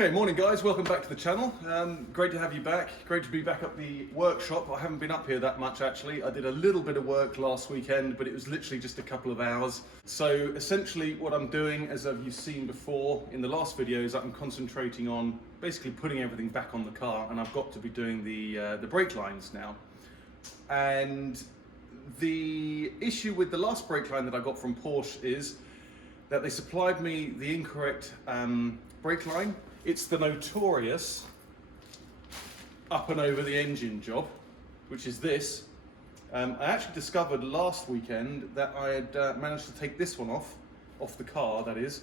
Okay, morning guys, welcome back to the channel. Great to have you back. Great to be back at the workshop. I haven't been up here that much actually. I did a little bit of work last weekend, but it was literally just a couple of hours. So essentially what I'm doing, as you've seen before in the last video, is I'm concentrating on basically putting everything back on the car, and I've got to be doing the brake lines now. And the issue with the last brake line that I got from Porsche is that they supplied me the incorrect brake line. It's the notorious up and over the engine job, which is this. I actually discovered last weekend that I had managed to take this one off the car, that is,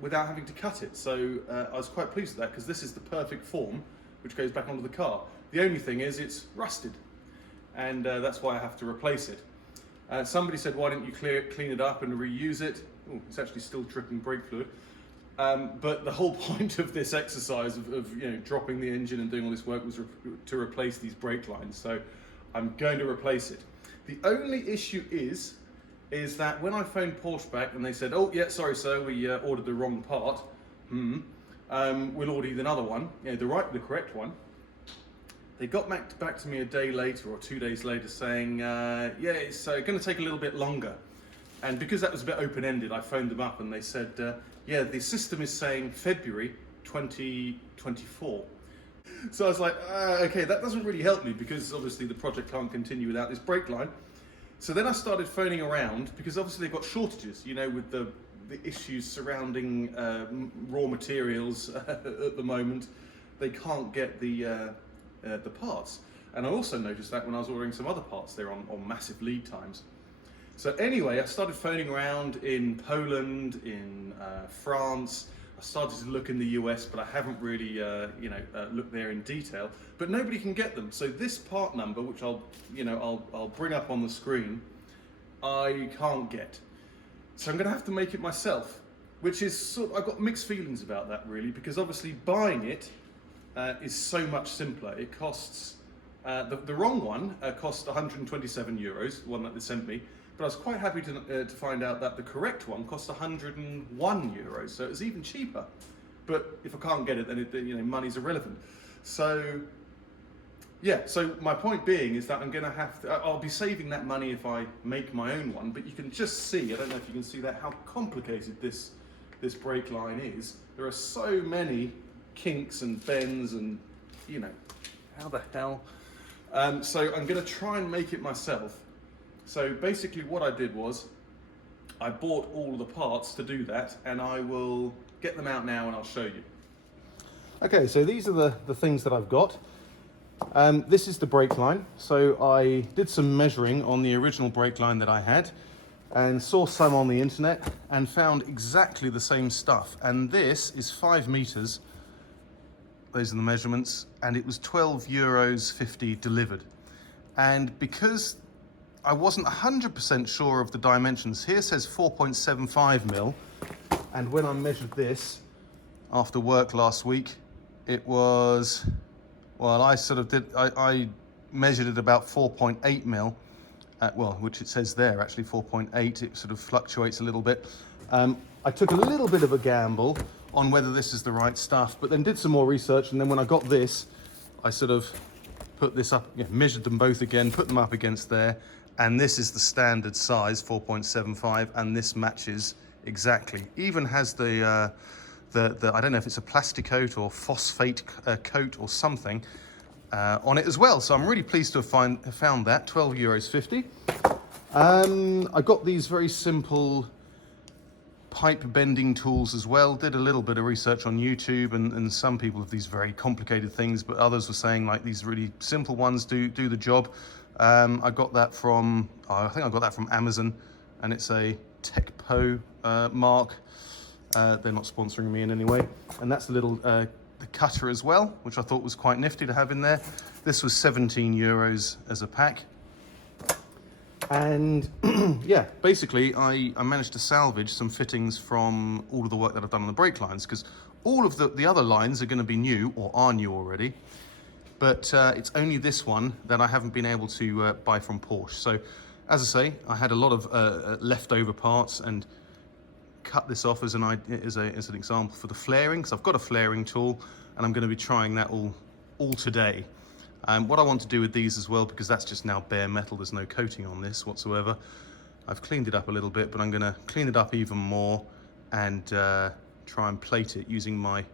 without having to cut it. So I was quite pleased with that, because this is the perfect form which goes back onto the car. The only thing is it's rusted, and that's why I have to replace it. Somebody said, why didn't you clean it up and reuse it? Ooh, it's actually still dripping brake fluid. But the whole point of this exercise of dropping the engine and doing all this work was to replace these brake lines. So I'm going to replace it. The only issue is that when I phoned Porsche back and they said, oh yeah, sorry sir, we ordered the wrong part. We'll order you another one, the correct one. They got back to me a day later or 2 days later saying, yeah, it's going to take a little bit longer. And because that was a bit open-ended, I phoned them up and they said, yeah, the system is saying February 2024. So I was like, okay, that doesn't really help me, because obviously the project can't continue without this brake line. So then I started phoning around, because obviously they've got shortages, with the issues surrounding raw materials at the moment. They can't get the parts. And I also noticed that when I was ordering some other parts, they're on massive lead times. So anyway, I started phoning around in Poland, in France. I started to look in the US, but I haven't really, looked there in detail. But nobody can get them. So this part number, which I'll bring up on the screen, I can't get. So I'm going to have to make it myself, which is I've got mixed feelings about that really, because obviously buying it is so much simpler. It costs the wrong one cost 127 euros, the one that they sent me. But I was quite happy to find out that the correct one cost 101 euros, so it was even cheaper. But if I can't get it, then money's irrelevant. So yeah, so my point being is that I'm going to I'll be saving that money if I make my own one. But you can just see, I don't know if you can see that, how complicated this brake line is. There are so many kinks and bends, and how the hell. So I'm going to try and make it myself. So basically what I did was, I bought all of the parts to do that, and I will get them out now and I'll show you. Okay, so these are the things that I've got. This is the brake line. So I did some measuring on the original brake line that I had, and saw some on the internet and found exactly the same stuff. And this is 5 meters. Those are the measurements, and it was 12 euros 50 delivered. And because I wasn't 100% sure of the dimensions, here says 4.75 mil, and when I measured this after work last week, it was, well, I measured it about 4.8 mil, which it says there, actually 4.8, it sort of fluctuates a little bit. I took a little bit of a gamble on whether this is the right stuff, but then did some more research, and then when I got this, I sort of put this up, measured them both again, put them up against there, and this is the standard size, 4.75, and this matches exactly. Even has the I don't know if it's a plastic coat or phosphate coat or something on it as well. So I'm really pleased to have found that, 12 euros 50. I got these very simple pipe bending tools as well. Did a little bit of research on YouTube, and some people have these very complicated things, but others were saying like these really simple ones do the job. I got that from, I think I got that from Amazon, and it's a TechPo mark. They're not sponsoring me in any way. And that's a little the cutter as well, which I thought was quite nifty to have in there. This was 17 euros as a pack. And yeah, basically I managed to salvage some fittings from all of the work that I've done on the brake lines, because all of the other lines are going to be new, or are new already. But it's only this one that I haven't been able to buy from Porsche. So as I say, I had a lot of leftover parts, and cut this off as an example for the flaring, because I've got a flaring tool and I'm going to be trying that all today. What I want to do with these as well, because that's just now bare metal, there's no coating on this whatsoever. I've cleaned it up a little bit, but I'm going to clean it up even more and try and plate it using my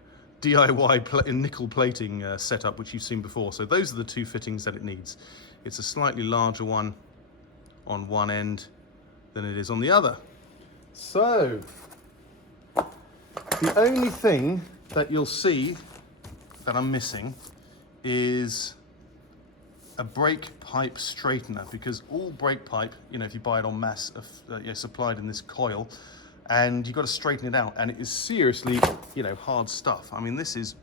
DIY nickel plating setup, which you've seen before. So those are the two fittings that it needs. It's a slightly larger one on one end than it is on the other. So the only thing that you'll see that I'm missing is a brake pipe straightener, because all brake pipe, you know, if you buy it en masse, supplied in this coil, and you've got to straighten it out, and it is seriously, you know, hard stuff. I mean, this is,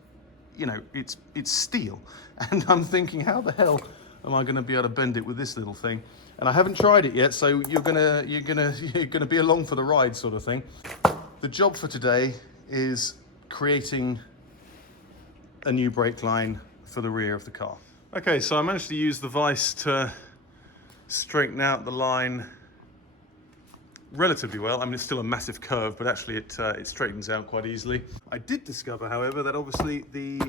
you know, it's steel, and I'm thinking, how the hell am I going to be able to bend it with this little thing? And I haven't tried it yet, so you're gonna be along for the ride, sort of thing. The job for today is creating a new brake line for the rear of the car. Okay, so I managed to use the vise to straighten out the line relatively well. I mean, it's still a massive curve, but actually it straightens out quite easily. I did discover, however, that obviously the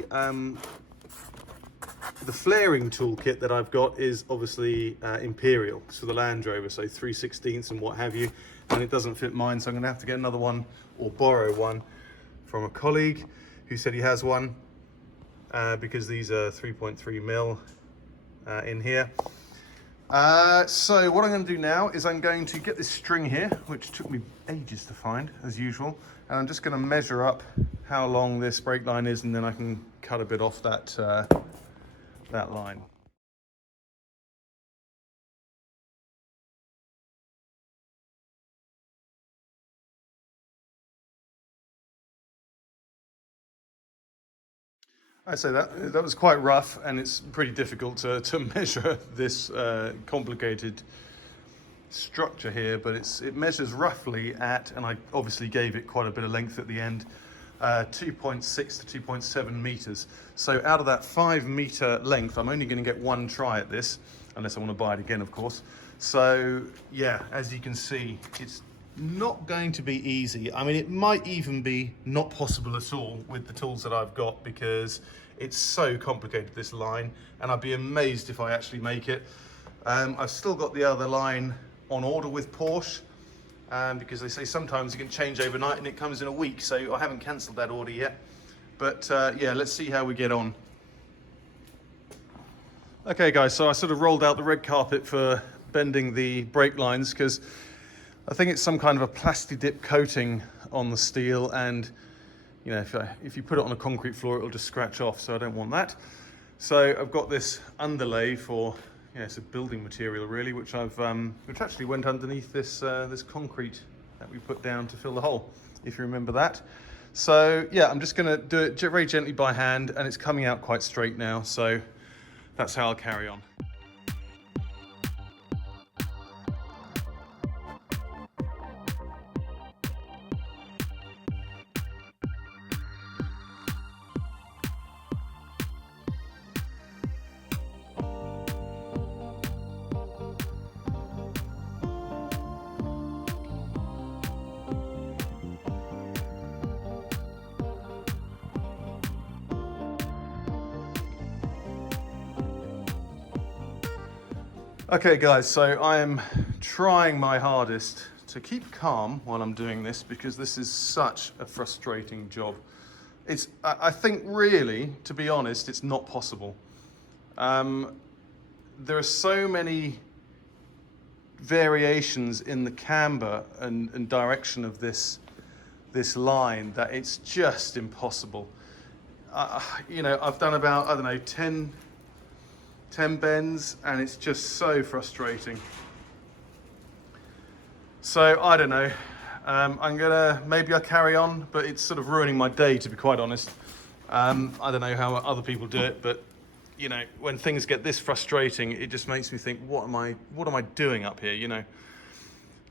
flaring toolkit that I've got is obviously Imperial. It's for the Land Rover, so 3/16 and what have you, and it doesn't fit mine, so I'm gonna have to get another one or borrow one from a colleague who said he has one. Because these are 3.3 mil in here. So what I'm going to do now is I'm going to get this string here, which took me ages to find, as usual, and I'm just going to measure up how long this brake line is, and then I can cut a bit off that line. I say that was quite rough, and it's pretty difficult to measure this complicated structure here, but it measures roughly at, and I obviously gave it quite a bit of length at the end, 2.6 to 2.7 meters. So out of that 5 meter length, I'm only going to get one try at this, unless I want to buy it again, of course. So yeah, as you can see, it's not going to be easy. I mean, it might even be not possible at all with the tools that I've got, because it's so complicated, this line, and I'd be amazed if I actually make it. I've still got the other line on order with Porsche, because they say sometimes it can change overnight and it comes in a week, so I haven't cancelled that order yet. But yeah, let's see how we get on. Okay guys, so I sort of rolled out the red carpet for bending the brake lines, because I think it's some kind of a plasti-dip coating on the steel, and you know, if you put it on a concrete floor, it'll just scratch off, so I don't want that. So I've got this underlay for, yeah, it's a building material really, which which actually went underneath this this concrete that we put down to fill the hole, if you remember that. So yeah, I'm just going to do it very gently by hand, and it's coming out quite straight now, so that's how I'll carry on. Okay guys, so I am trying my hardest to keep calm while I'm doing this, because this is such a frustrating job. I think really, to be honest, it's not possible. There are so many variations in the camber and direction of this line that it's just impossible. You know, I've done about, I don't know, 10 bends, and it's just so frustrating. So I don't know, maybe I'll carry on, but it's sort of ruining my day, to be quite honest. I don't know how other people do it, but you know, when things get this frustrating, it just makes me think, what am I doing up here, you know?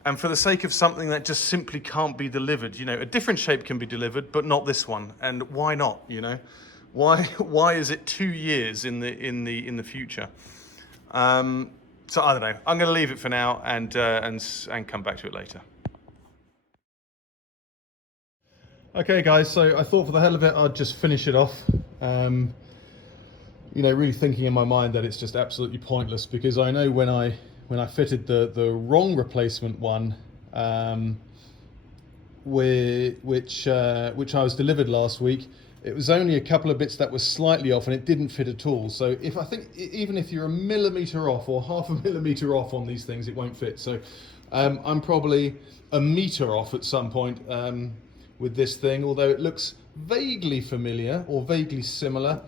And for the sake of something that just simply can't be delivered, you know, a different shape can be delivered, but not this one. And why not, you know? Why is it 2 years in the future? So I don't know. I'm going to leave it for now and come back to it later. Okay guys, so I thought for the hell of it I'd just finish it off. You know, really thinking in my mind that it's just absolutely pointless, because I know when I fitted the wrong replacement one, which I was delivered last week, it was only a couple of bits that were slightly off and it didn't fit at all. So if I think even if you're a millimetre off or half a millimetre off on these things, it won't fit. So I'm probably a metre off at some point with this thing, although it looks vaguely familiar or vaguely similar.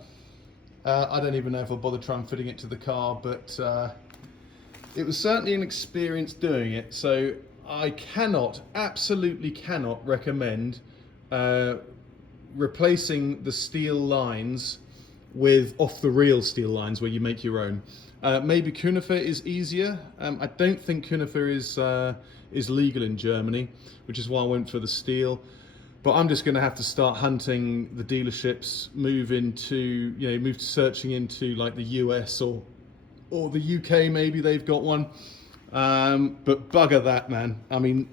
I don't even know if I'll bother trying fitting it to the car, but it was certainly an experience doing it. So I absolutely cannot recommend replacing the steel lines with off-the-reel steel lines where you make your own. Maybe conifer is easier. I don't think conifer is legal in Germany, which is why I went for the steel. But I'm just going to have to start hunting the dealerships, move to searching into like the US or the UK. Maybe they've got one. But bugger that, man. I mean,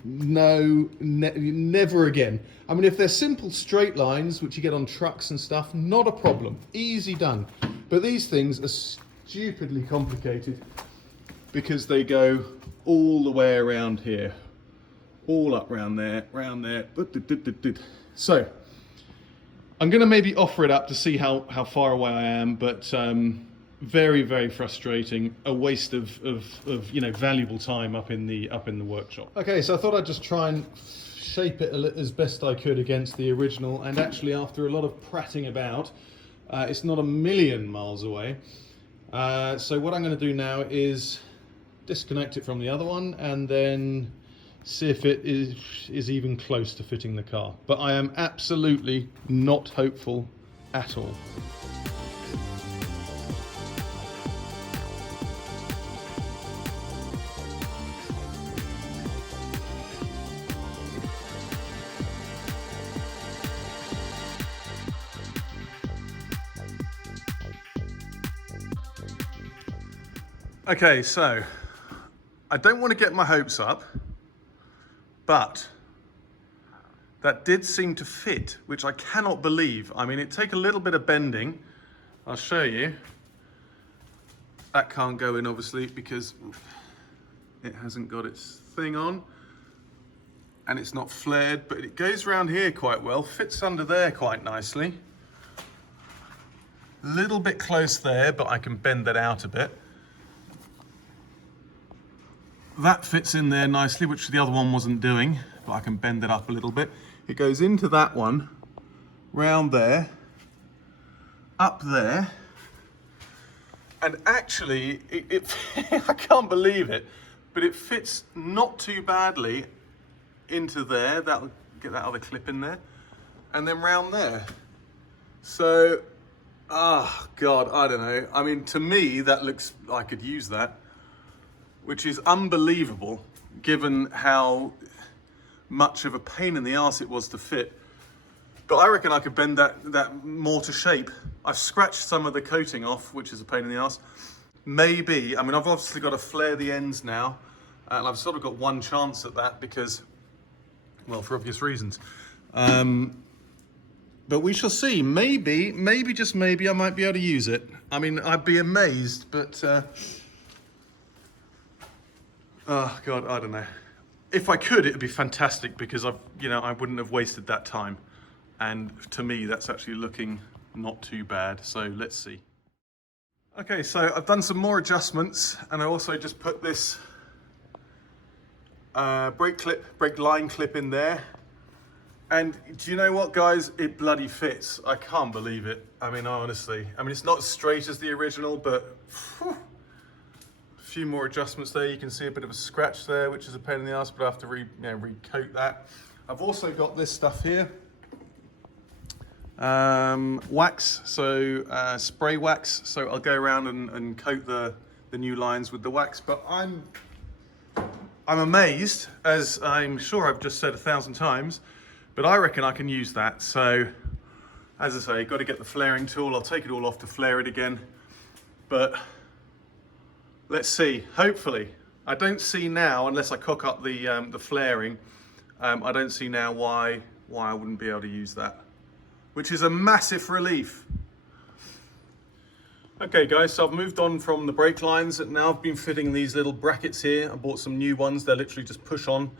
never again. I mean, if they're simple straight lines, which you get on trucks and stuff, not a problem. Easy done. But these things are stupidly complicated because they go all the way around here. All up round there, round there. So, I'm going to maybe offer it up to see how far away I am, but very, very frustrating. A waste of valuable time up in the workshop. Okay, so I thought I'd just try and shape it as best I could against the original, and actually after a lot of prattling about, it's not a million miles away. So what I'm going to do now is disconnect it from the other one and then see if it is even close to fitting the car. But I am absolutely not hopeful at all. Okay, so I don't want to get my hopes up, but that did seem to fit, which I cannot believe. I mean, it take a little bit of bending. I'll show you. That can't go in, obviously, because it hasn't got its thing on and it's not flared, but it goes around here quite well, fits under there quite nicely. A little bit close there, but I can bend that out a bit. That fits in there nicely, which the other one wasn't doing, but I can bend it up a little bit. It goes into that one, round there, up there, and actually, I can't believe it, but it fits not too badly into there. That'll get that other clip in there, and then round there. So, God, I don't know. I mean, to me, that looks, I could use that, which is unbelievable given how much of a pain in the arse it was to fit. But I reckon I could bend that more to shape. I've scratched some of the coating off, which is a pain in the arse. Maybe, I mean, I've obviously got to flare the ends now, and I've sort of got one chance at that because, well, for obvious reasons. But we shall see. Maybe, just maybe, I might be able to use it. I mean, I'd be amazed, but oh God, I don't know. If I could, it'd be fantastic because I wouldn't have wasted that time. And to me, that's actually looking not too bad. So let's see. Okay, so I've done some more adjustments, and I also just put this brake line clip in there. And do you know what, guys? It bloody fits. I can't believe it. I mean, honestly. I mean, it's not as straight as the original, but whew, a few more adjustments there. You can see a bit of a scratch there, which is a pain in the ass, but I have to recoat that. I've also got this stuff here. Wax, so spray wax. So I'll go around and coat the new lines with the wax, but I'm amazed, as I'm sure I've just said 1,000 times, but I reckon I can use that. So, as I say, got to get the flaring tool. I'll take it all off to flare it again. But let's see. Hopefully, I don't see now, unless I cock up the flaring. I don't see now why why I wouldn't be able to use that, which is a massive relief. Okay guys, so I've moved on from the brake lines and now I've been fitting these little brackets here. I bought some new ones. They're literally just push on,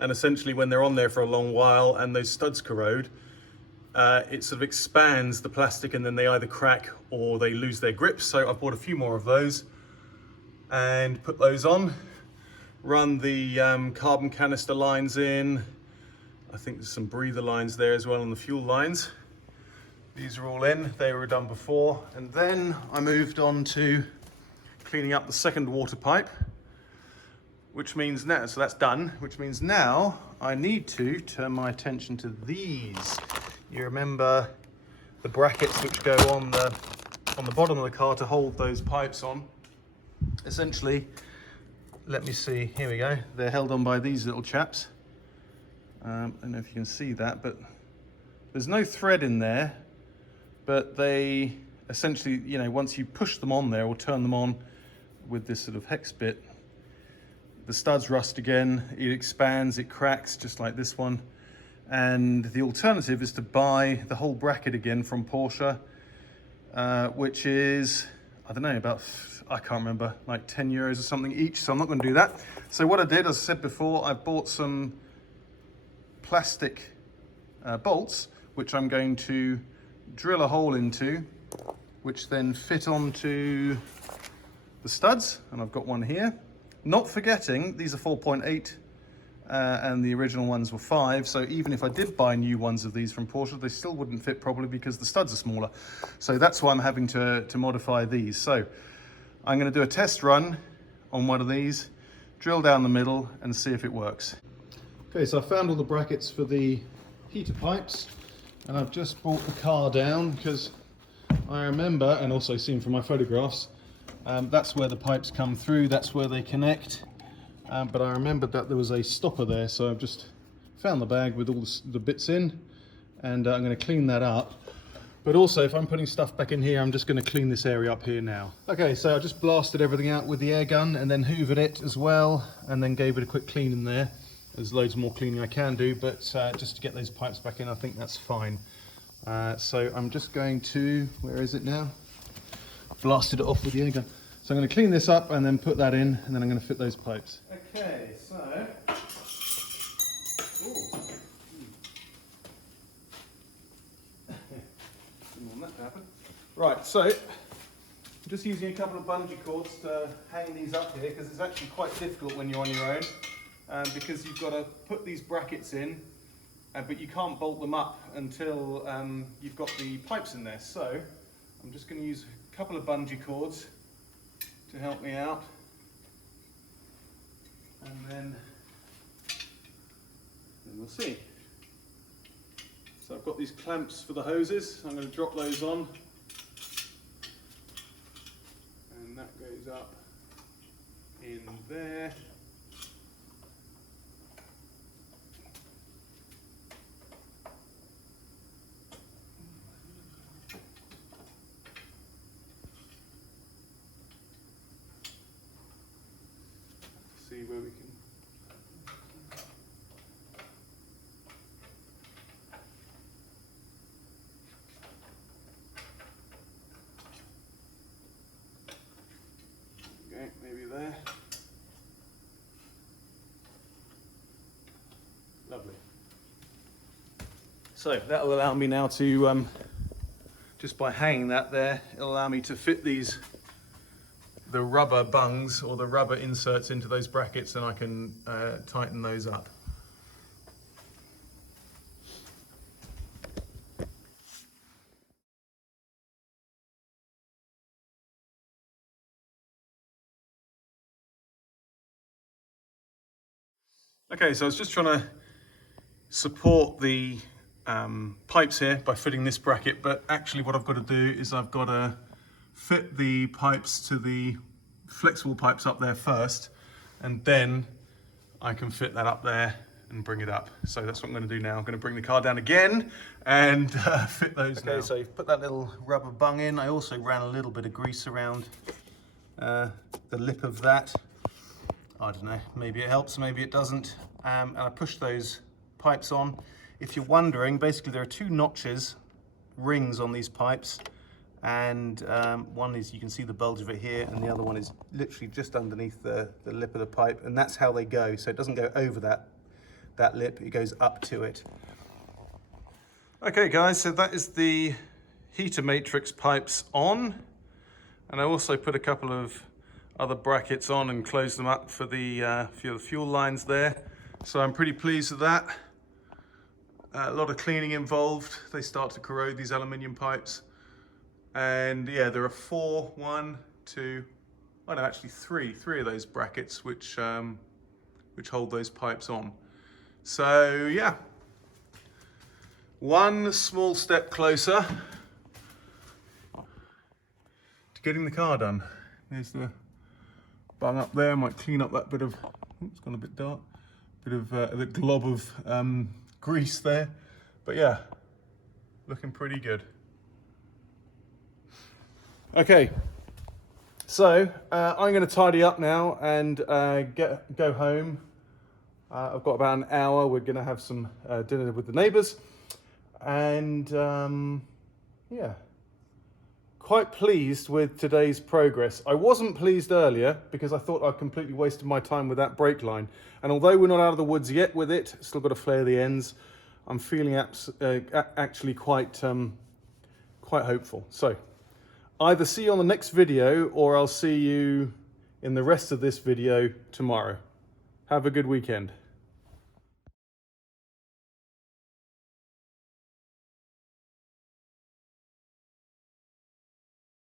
and essentially when they're on there for a long while and those studs corrode, it sort of expands the plastic and then they either crack or they lose their grip. So I've bought a few more of those and put those on. Run the carbon canister lines in. I think there's some breather lines there as well on the fuel lines. These are all in, they were done before. And then I moved on to cleaning up the second water pipe, which means now, so that's done, which means now I need to turn my attention to these. You remember the brackets which go on the bottom of the car to hold those pipes on. Essentially, let me see, here we go. They're held on by these little chaps. I don't know if you can see that, but there's no thread in there. But they essentially, you know, once you push them on there or turn them on with this sort of hex bit, the studs rust again, it expands, it cracks just like this one. And the alternative is to buy the whole bracket again from Porsche, which is, I don't know, about, I can't remember, like 10 euros or something each. So I'm not going to do that. So what I did, as I said before, I bought some plastic bolts, which I'm going to drill a hole into, which then fit onto the studs, and I've got one here. Not forgetting, these are 4.8 and the original ones were 5, so even if I did buy new ones of these from Porsche, they still wouldn't fit properly because the studs are smaller. So that's why I'm having to modify these. So I'm going to do a test run on one of these, drill down the middle and see if it works. Okay, so I found all the brackets for the heater pipes. And I've just brought the car down because I remember, and also seen from my photographs, that's where the pipes come through, that's where they connect. But I remembered that there was a stopper there, so I've just found the bag with all the bits in, and I'm going to clean that up. But also, if I'm putting stuff back in here, I'm just going to clean this area up here now. Okay, so I just blasted everything out with the air gun and then hoovered it as well, and then gave it a quick clean in there. There's loads more cleaning I can do, but just to get those pipes back in, I think that's fine. So I'm just going to, where is it now? Blasted it off with the air gun. So I'm going to clean this up and then put that in, and then I'm going to fit those pipes. Okay, so... Didn't want that to happen. Right, so I'm just using a couple of bungee cords to hang these up here, because it's actually quite difficult when you're on your own. Because you've got to put these brackets in, but you can't bolt them up until you've got the pipes in there. So I'm just going to use a couple of bungee cords to help me out, and then we'll see. So I've got these clamps for the hoses. I'm going to drop those on, and that goes up in there. See where we can. Okay, maybe there. Lovely. So that will allow me now to, just by hanging that there, it'll allow me to fit the rubber bungs or the rubber inserts into those brackets, and I can tighten those up. Okay, so I was just trying to support the pipes here by fitting this bracket, but actually what I've got to do is I've got to fit the pipes to the flexible pipes up there first, and then I can fit that up there and bring it up. So that's what I'm going to do now. I'm going to bring the car down again and fit those now. Okay, so you've put that little rubber bung in. I also ran a little bit of grease around the lip of that. I don't know, maybe it helps, maybe it doesn't. And I pushed those pipes on. If you're wondering, basically there are two notches, rings on these pipes, and one is, you can see the bulge of it here, and the other one is literally just underneath the lip of the pipe, and that's how they go. So it doesn't go over that lip, it goes up to it. Okay guys, so that is the heater matrix pipes on, and I also put a couple of other brackets on and closed them up for the fuel lines there. So I'm pretty pleased with that. A lot of cleaning involved. They start to corrode, these aluminium pipes. And yeah, there are three of those brackets which hold those pipes on. So yeah, one small step closer to getting the car done. There's the bung up there. I might clean up that bit of, it's gone a bit dark, bit of the glob of grease there. But yeah, looking pretty good. Okay, so I'm going to tidy up now and go home. I've got about an hour. We're going to have some dinner with the neighbours, and yeah, quite pleased with today's progress. I wasn't pleased earlier because I thought I'd completely wasted my time with that brake line, and although we're not out of the woods yet with it, still got to flare the ends, I'm feeling actually quite hopeful. So either see you on the next video, or I'll see you in the rest of this video tomorrow. Have a good weekend.